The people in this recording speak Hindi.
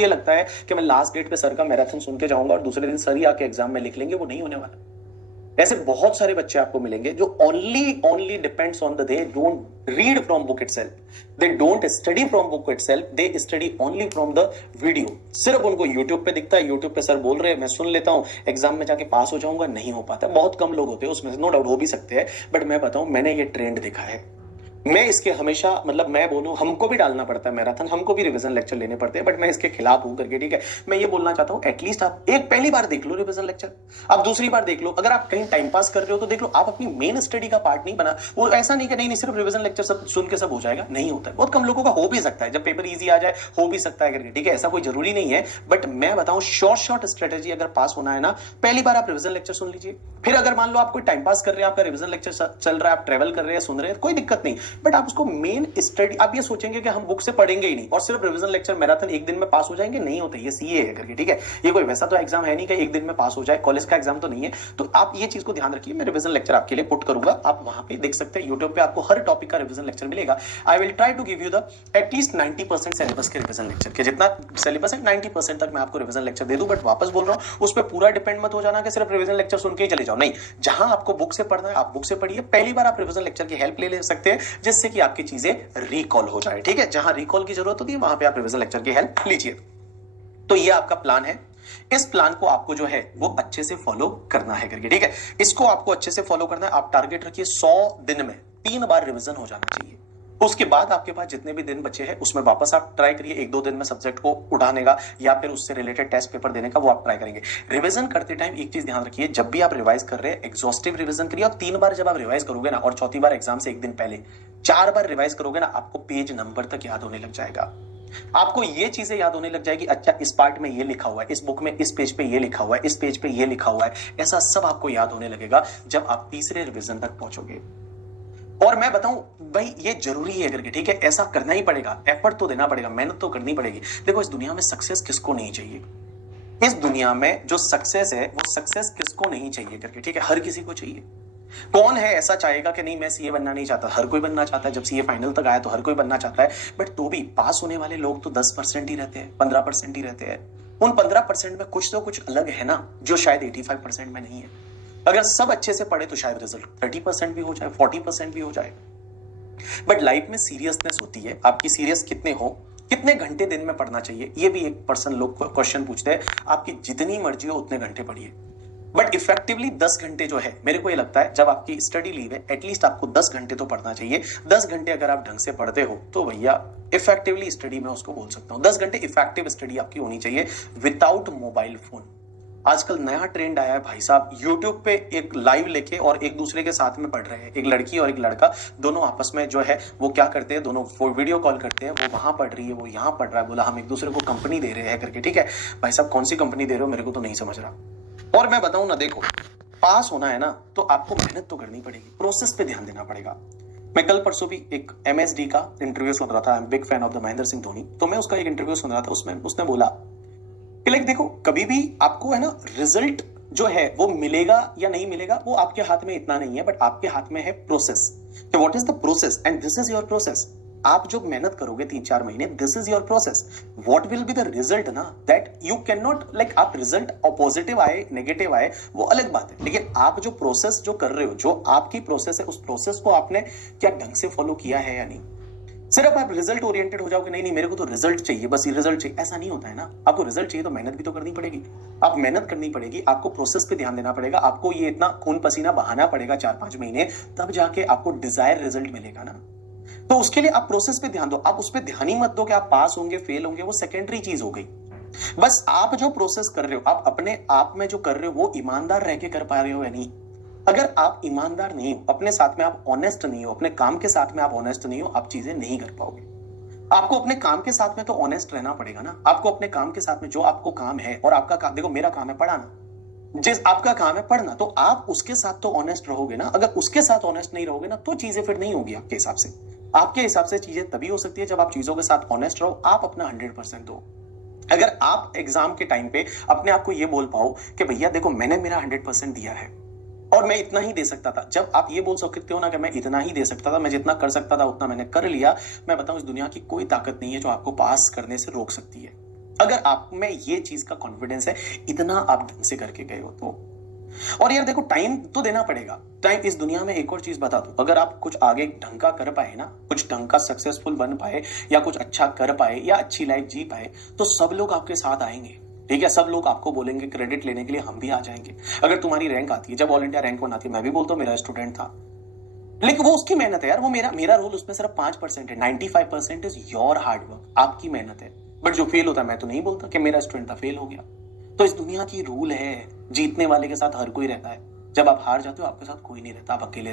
ये लगता है कि मैं लास्ट डेट पे सर का मैराथन सुन के जाऊंगा और दूसरे दिन सर ही आके एग्जाम में लिख लेंगे, वो नहीं होने वाला। ऐसे बहुत सारे बच्चे आपको मिलेंगे जो only only depends on the they don't read from book itself, they don't study from book itself, they study only from the video. सिर्फ उनको यूट्यूब पे दिखता है, यूट्यूब पे सर बोल रहे हैं, मैं सुन लेता हूं, एग्जाम में जाके पास हो जाऊंगा, नहीं हो पाता। बहुत कम लोग होते हैं उसमें से, नो डाउट हो भी सकते हैं, बट मैं बताऊं मैंने ये ट्रेंड देखा है। मैं इसके हमेशा मतलब मैं बोलूं हमको भी डालना पड़ता है मैराथन, हमको भी रिवीजन लेक्चर लेने पड़ते हैं, बट मैं इसके खिलाफ हूं करके, ठीक है। मैं ये बोलना चाहता हूं एटलीस्ट आप एक पहली बार देख लो रिवीजन लेक्चर, आप दूसरी बार देख लो, अगर आप कहीं टाइम पास कर रहे हो तो देख लो, आप अपनी मेन स्टडी का पार्ट नहीं बना। वो ऐसा नहीं कि नहीं सिर्फ रिवीजन लेक्चर सब सुन के सब हो जाएगा, नहीं होता है। बहुत कम लोगों का हो भी सकता है, जब पेपर ईजी आ जाए हो भी सकता है करके, ठीक है, ऐसा कोई जरूरी नहीं है। बट मैं बताऊं शॉर्ट स्ट्रेटेजी अगर पास होना है ना, पहली बार आप रिवीजन लेक्चर सुन लीजिए। फिर अगर मान लो आप कोई टाइम पास कर रहे हैं, आपका रिवीजन लेक्चर चल रहा है, आप ट्रेवल कर रहे हैं, सुन रहे हैं, कोई दिक्कत नहीं, बट आप उसको मेन स्टडी, आप ये सोचेंगे कि हम बुक से पढ़ेंगे ही नहीं और सिर्फ रिवीजन लेक्चर मैराथन एक दिन में पास हो जाएंगे, नहीं होता। ये सीए है करके, ठीक है, ये कोई वैसा तो एग्जाम है नहीं कि एक दिन में पास हो जाए, कॉलेज का एग्जाम तो नहीं है। तो आप ये चीज को ध्यान रखिए, मैं रिवीजन लेक्चर आपके लिए पुट करूंगा, आप वहां पे देख सकते हैं, यूट्यूब पे आपको हर टॉपिक का रिवीजन लेक्चर मिलेगा। I will try to give you the at least 90% syllabus के रिवीजन लेक्चर के, जितना सिलेबस है 90% तक मैं आपको रिवीजन लेक्चर दे दूं। बट वापस बोल रहा हूं, उस पर पूरा डिपेंड मत हो जाना कि सिर्फ रिवीजन लेक्चर सुन के ही चले जाओ, नहीं। जहां आपको बुक से पढ़ना है आप बुक से पढ़िए, पहली बार आप रिवीजन लेक्चर की हेल्प ले सकते हैं, जिससे कि आपकी चीजें रिकॉल हो जाए, ठीक है। जहां रिकॉल की जरूरत होती है वहां पे आप रिवीजन लेक्चर की हेल्प लीजिए। तो ये आपका प्लान है, इस प्लान को आपको जो है वो अच्छे से फॉलो करना है करके, ठीक है। इसको आपको अच्छे से फॉलो करना है। आप टारगेट रखिए 100 दिन में 3 बार रिवीजन हो जाना चाहिए। उसके बाद आपके पास जितने भी दिन बचे हैं उसमें वापस आप ट्राई करिए 1-2 दिन में सब्जेक्ट को उठाने का या फिर उससे रिलेटेड टेस्ट पेपर देने का, वो आप ट्राई करेंगे। रिवीजन करते टाइम एक चीज ध्यान रखिए, जब भी आप रिवाइज कर रहे हैं एग्जॉस्टिव रिवीजन करिए। और 3 बार जब आप रिवाइज करोगे ना, और चौथी बार एग्जाम से एक दिन पहले 4 बार रिवाइज करोगे ना, आपको पेज नंबर तक याद होने लग जाएगा। आपको ये चीजें याद होने लग जाएगी, अच्छा इस पार्ट में ये लिखा हुआ है, इस बुक में इस पेज पे ये लिखा हुआ है, इस पेज पे ये लिखा हुआ है, ऐसा सब आपको याद होने लगेगा जब आप तीसरे रिवीजन तक पहुंचोगे। और मैं बताऊं भाई ये जरूरी है करके, ठीक है, ऐसा करना ही पड़ेगा, एफर्ट तो देना पड़ेगा, मेहनत तो करनी पड़ेगी। देखो इस दुनिया में सक्सेस किसको नहीं चाहिए, इस दुनिया में जो सक्सेस है वो सक्सेस किसको नहीं चाहिए करके, ठीक है, हर किसी को चाहिए। कौन है ऐसा चाहेगा कि नहीं मैं सीए बनना नहीं चाहता, हर कोई बनना चाहता है। जब सीए फाइनल तक आया तो हर कोई बनना चाहता है, बट तो भी पास होने वाले लोग तो 10% ही रहते हैं, 15% ही रहते हैं। उन 15% में कुछ तो कुछ अलग है ना, जो शायद 85% में नहीं है। अगर सब अच्छे से पढ़े तो शायद रिजल्ट 30% भी हो जाए, 40% भी हो जाए। बट लाइफ में सीरियसनेस होती है, आपकी सीरियस कितने हो, कितने घंटे दिन में पढ़ना चाहिए, ये भी एक पर्सन लोग क्वेश्चन पूछते हैं। आपकी जितनी मर्जी हो उतने घंटे पढ़िए, बट इफेक्टिवली 10 घंटे जो है, मेरे को ये लगता है जब आपकी स्टडी लीव है एटलीस्ट आपको 10 घंटे तो पढ़ना चाहिए। 10 घंटे अगर आप ढंग से पढ़ते हो तो भैया इफेक्टिवली स्टडी में उसको बोल सकता हूं। 10 घंटे इफेक्टिव स्टडी आपकी होनी चाहिए विदाउट मोबाइल फोन। आजकल नया ट्रेंड आया है भाई साहब, यूट्यूब पे एक लाइव लेके और एक दूसरे के साथ में पढ़ रहे हैं, एक लड़की और एक लड़का दोनों आपस में जो है वो क्या करते हैं, दोनों वीडियो कॉल करते हैं, वो वहां पढ़ रही है वो यहाँ पढ़ रहा है, बोला हम एक दूसरे को कंपनी दे रहे हैं करके, ठीक है। भाई साहब कौन सी कंपनी दे रहे हो मेरे को तो नहीं समझ रहा। और मैं बताऊं ना, देखो पास होना है ना तो आपको मेहनत तो करनी पड़ेगी, प्रोसेस पे ध्यान देना पड़ेगा। मैं कल परसों भी एक एमएसडी का इंटरव्यू सुन रहा था, I am big fan of the Mahendra Singh Dhoni, तो मैं उसका एक इंटरव्यू सुन रहा था, उसमें उसने बोला कि लाइक देखो कभी भी आपको है ना रिजल्ट जो है वो मिलेगा या नहीं मिलेगा वो आपके हाथ में इतना नहीं है, बट आपके हाथ में है प्रोसेस, कि what is the process and this is your process. आप जो मेहनत करोगे 3-4 महीने, this is your process, what will be the result ना, that you can not like, आप रिजल्ट पॉजिटिव आए नेगेटिव आए वो अलग बात है, लेकिन आप जो प्रोसेस जो कर रहे हो, जो आपकी प्रोसेस है, उस प्रोसेस को आपने क्या ढंग से फॉलो किया है या नहीं। सिर्फ आप रिजल्ट ओरिएंटेड हो जाओगे, नहीं नहीं मेरे को तो रिजल्ट चाहिए, बस ये रिजल्ट चाहिए, ऐसा नहीं होता है ना। आपको रिजल्ट चाहिए तो मेहनत भी तो करनी पड़ेगी, आप मेहनत करनी पड़ेगी, आपको प्रोसेस पे ध्यान देना पड़ेगा, आपको ये इतना खून पसीना बहाना पड़ेगा 4-5 महीने, तब जाके आपको डिजायर रिजल्ट मिलेगा ना। तो उसके लिए आप प्रोसेस पे ध्यान दो, आप उस पर ध्यान ही मत दो कि आप पास होंगे फेल होंगे, वो सेकेंडरी चीज हो गई। बस आप जो प्रोसेस कर रहे हो, आप अपने आप में जो कर रहे हो वो ईमानदार रह के कर पा रहे हो या नहीं। अगर आप ईमानदार नहीं हो, अपने साथ में आप ऑनेस्ट नहीं हो, अपने काम के साथ में आप ऑनेस्ट नहीं हो, आप चीजें नहीं कर पाओगे। आपको अपने काम के साथ में तो ऑनेस्ट रहना पड़ेगा ना, आपको अपने काम के साथ में जो आपको काम है, और आपका काम देखो, मेरा काम है पढ़ाना, जिस आपका काम है पढ़ना, तो आप उसके साथ तो ऑनेस्ट रहोगे ना। अगर उसके साथ ऑनेस्ट नहीं रहोगे ना तो चीजें फिर नहीं होगी आपके हिसाब से। आपके हिसाब से चीजें तभी हो सकती है जब आप चीजों के साथ ऑनेस्ट रहो, आप अपना 100% दो। अगर आप एग्जाम के टाइम पे अपने आप को ये बोल पाओ कि भैया देखो मैंने मेरा 100% दिया है और मैं इतना ही दे सकता था, जब आप ये बोल सकते हो ना कि मैं इतना ही दे सकता था, मैं जितना कर सकता था उतना मैंने कर लिया, मैं बताऊं इस दुनिया की कोई ताकत नहीं है जो आपको पास करने से रोक सकती है। अगर आप में ये चीज का कॉन्फिडेंस है, इतना आप ढंग से करके गए हो तो। और यार देखो, टाइम तो देना पड़ेगा। टाइम, इस दुनिया में एक और चीज बता दूं, अगर आप कुछ आगे ढंग का कर पाए ना, कुछ ढंग का सक्सेसफुल बन पाए, या कुछ अच्छा कर पाए, या अच्छी लाइफ जी पाए, तो सब लोग आपके साथ आएंगे। ठीक है, सब लोग आपको बोलेंगे, क्रेडिट लेने के लिए हम भी आ जाएंगे। अगर तुम्हारी रैंक आती है, जब ऑल इंडिया रैंक 1 आती है, मैं भी बोलता हूँ मेरा स्टूडेंट था, लेकिन वो उसकी मेहनत है यार, वो मेरा मेरा रोल उसमें सिर्फ 5% है। 95% इज योर हार्ड वर्क, आपकी मेहनत है। बट जो फेल होता है, मैं तो नहीं बोलता कि मेरा स्टूडेंट था फेल हो गया। तो इस दुनिया की रूल है, जीतने वाले के साथ हर कोई रहता है। जब आप हार जाते हो, आपके साथ कोई नहीं रहता, आप अकेले